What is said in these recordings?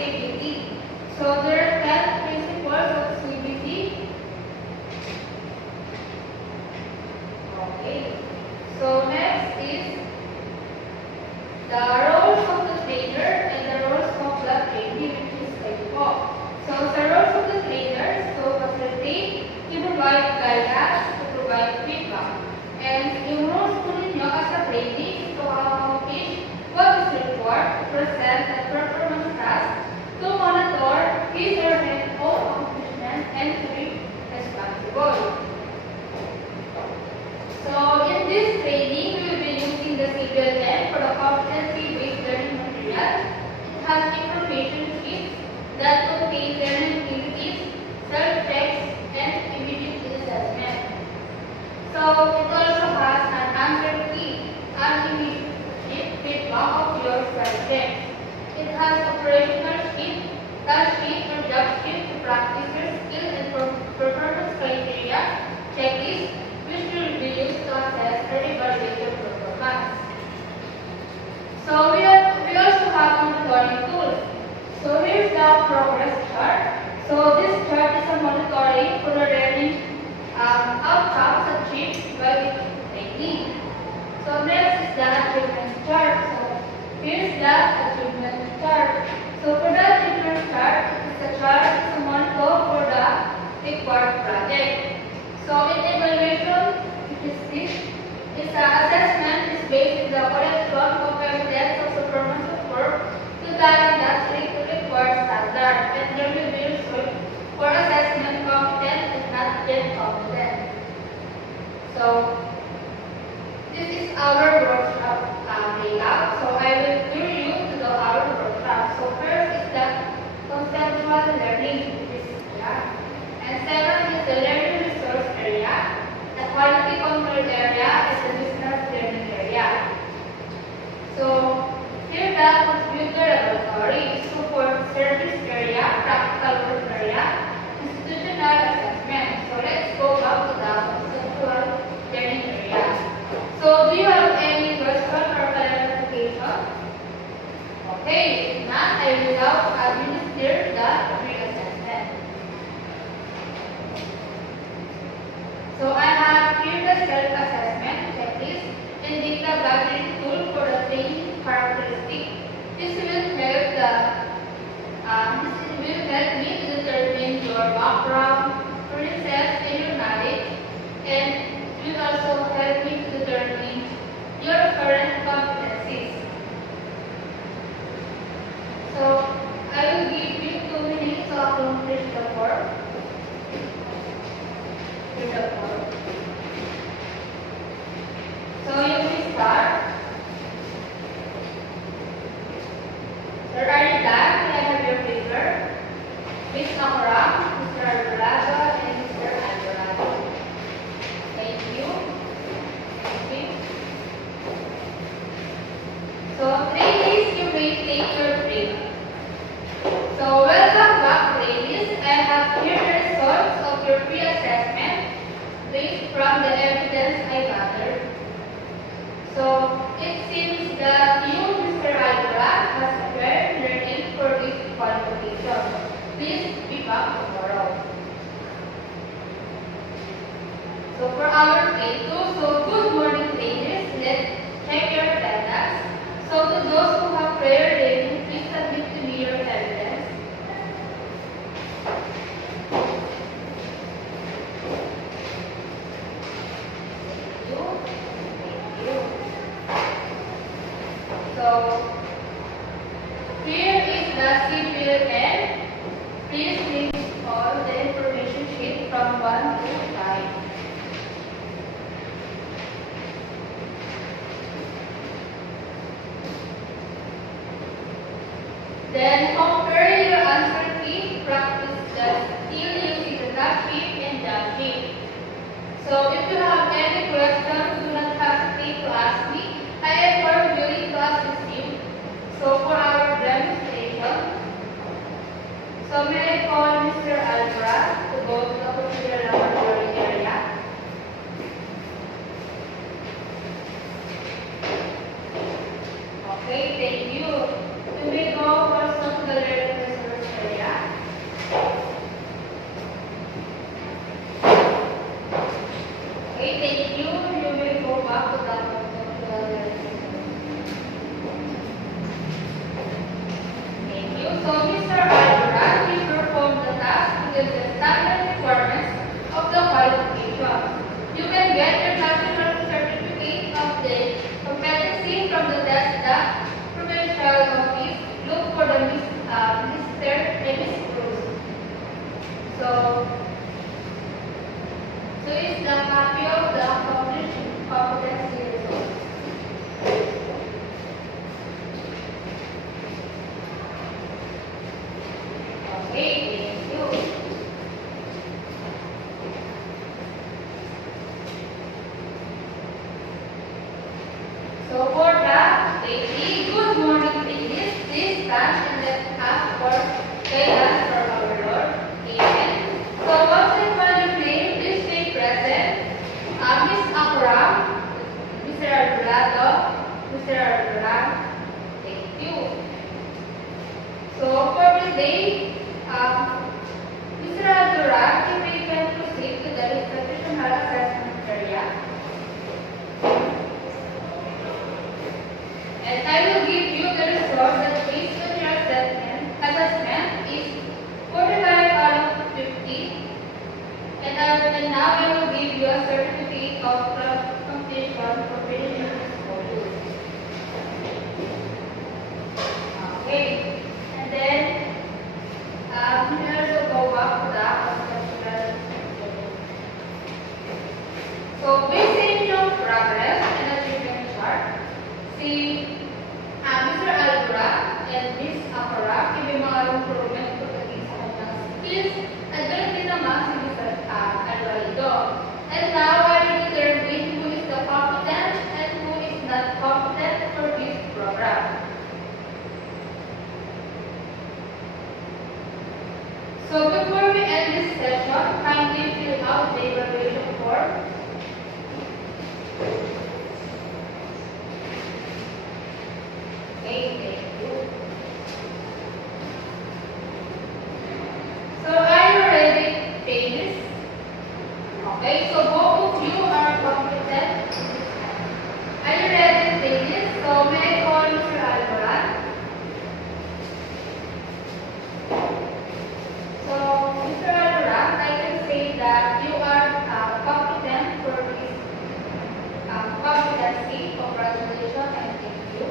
CBT. So there are 10 principles of CBT. Okay. So next is the roles of the trainer and the roles of the trainee, which is type of. So the roles of the trainer, so facilitate, to provide guidance, to provide feedback. And yung roles po ninyo as a trainee is to accomplish what is required to present a performance task, to monitor his or her own accomplishment, and to be responsible. So in this training, we will be using the CBLM for the competency-based learning material. It has information sheets that contain learning activities, self-checks, and immediate assessment. So it also has an answer key and immediate feedback of your subject. It has operational sheet, task sheet, or job sheet to practice your skill and performance criteria, checklist, which will be used to assess or evaluate your performance. So we also have monitoring tools. So here's the progress chart. So this chart is a monitoring for the learning outcomes achieved by the trainee. So next is the achievement chart. So here's the achievement chart. So for the achievement chart, it's a chart, it's a monitor for the required project. So in evaluation, which is this, its assessment is based on the correction of evidence of performance of work to the industry to required standard, and there will be result for assessment competent and not yet competent. So this is our workshop layout. So I will bring you to our workshop. So first is the conceptual learning, which is here, and second is the learning resource area. The quality control area is the business learning area. So here the computer laboratory, support service area, practical work area, institutional assessment. So let's go back to the conceptual learning area. So do you have any question or clarification? Okay, if not, I will now administer the pre-assessment. So I have here the self-assessment checklist and data gathering tool for the training characteristic. This will help me to determine your background, your research, and your knowledge, and will also help me to determine your current competencies. So I will give you 2 minutes to accomplish the form. So you will start. Sir, are you done? Can I have your paper? Ms. Nakoram, Mr. Alvarado, and Mr. Alvarado. Thank you. Okay. So 3 days you may take your break. So welcome back, ladies. I have here the results of your pre-assessment based from the evidence I gathered. So it seems that you, Mr. Alvarado, has prepared learning for this qualification. Please be back tomorrow. So for our day 2, so good morning, ladies. Let's check your attendance. So to those who have prayer learning, please submit to me your evidence. Thank you. So here is the CBLM. Please read all the information sheet from 1 to 5. Then compare your answer key, practice the skill using the task sheet and the sheet. So if you have any questions, do not hesitate to ask me. I am more willing to assist you. So for our demonstration, so may I call Mr. Alvarado to go to the computer laboratory area. Okay, thank you. You may go first to the learning for the daily good morning playlist, please stand and let us for guidance from our Lord. Amen. So once and while you play, please stay present. Miss Akram, Mr. Alvarado, Mr. Alvarado, thank you. So for this day, Mr. Alvarado, if we can proceed to the institutional assessment area. And I will give you the result that based on your assessment is 45 out of 50. And now I will give you a certificate of completion for finishing this module. Okay. And then we also go back to the conceptual. So based on your progress and achievement chart, see Mr. Alvara and Miss Akara, may mga improvement pagdating sa kanyang skills at ganoon din naman si Mr. Alvarado. And now I will determine who is the competent and who is not competent for this program. So before we end this session, kindly fill out the evaluation form. Okay, thank you. So are you ready to take this? Okay, so both of you are competent. Are you ready to take this? So may I call Mr. Alvaran? So Mr. Alvaran, I can say that you are competent for this competency. Congratulations and thank you.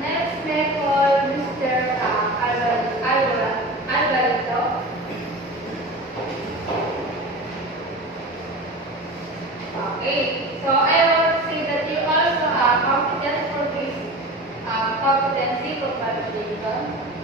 Next, may I call Mr. Alvarito. Okay, so I want to say that you also are competent for this competency. Congratulations.